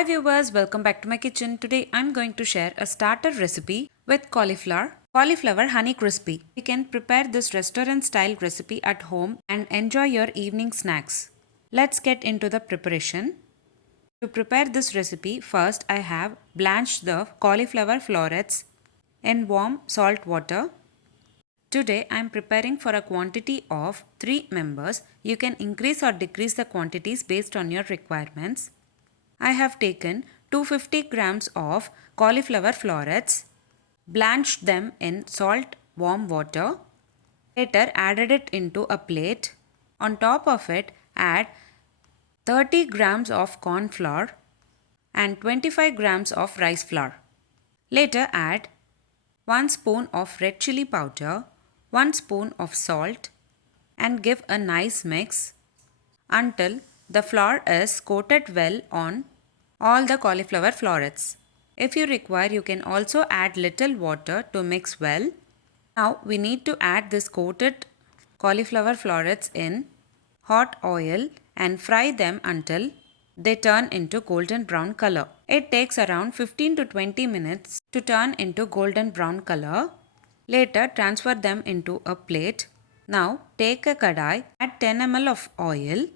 Hi viewers, welcome back to my kitchen. Today I'm going to share a starter recipe with cauliflower honey crispy. You can prepare this restaurant style recipe at home and enjoy your evening snacks. Let's get into the preparation. To prepare this recipe, first I have blanched the cauliflower florets in warm salt water. Today I am preparing for a quantity of 3 members. You can increase or decrease the quantities based on your requirements. I have taken 250 grams of cauliflower florets, blanched them in salt warm water, later added it into a plate. On top of it, add 30 grams of corn flour and 25 grams of rice flour. Later add 1 spoon of red chili powder, 1 spoon of salt and give a nice mix until the flour is coated well on all the cauliflower florets. If you require, you can also add little water to mix well. Now we need to add this coated cauliflower florets in hot oil and fry them until they turn into golden brown color. It takes around 15 to 20 minutes to turn into golden brown color. Later transfer them into a plate. Now take a kadai, add 10 ml of oil.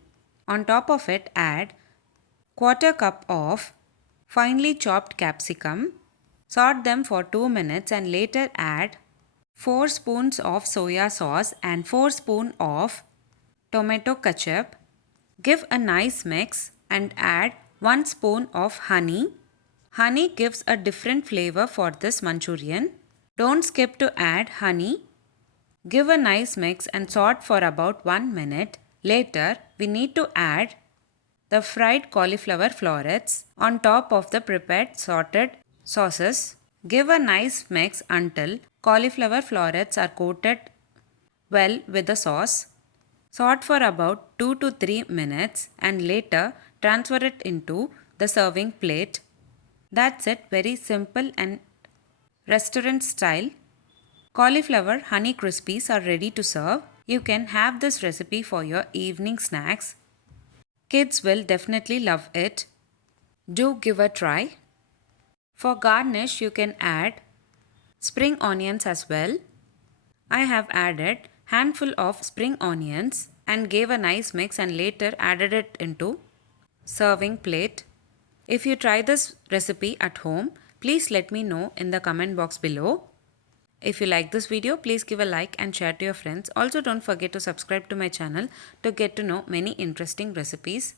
On top of it add quarter cup of finely chopped capsicum. Saute them for 2 minutes and later add 4 spoons of soya sauce and 4 spoons of tomato ketchup. Give a nice mix and add 1 spoon of honey. Honey gives a different flavor for this Manchurian. Don't skip to add honey. Give a nice mix and saute for about 1 minute. Later, we need to add the fried cauliflower florets on top of the prepared sorted sauces. Give a nice mix until cauliflower florets are coated well with the sauce. Saute for about 2 to 3 minutes and later transfer it into the serving plate. That's it, very simple and restaurant style. Cauliflower honey crispies are ready to serve. You can have this recipe for your evening snacks. Kids will definitely love it. Do give a try. For garnish, you can add spring onions as well. I have added handful of spring onions and gave a nice mix and later added it into serving plate. If you try this recipe at home, please let me know in the comment box below. If you like this video, please give a like and share to your friends. Also, don't forget to subscribe to my channel to get to know many interesting recipes.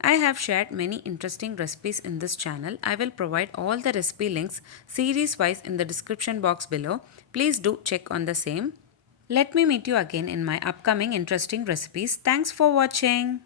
I have shared many interesting recipes in this channel. I will provide all the recipe links series wise in the description box below. Please do check on the same. Let me meet you again in my upcoming interesting recipes. Thanks for watching.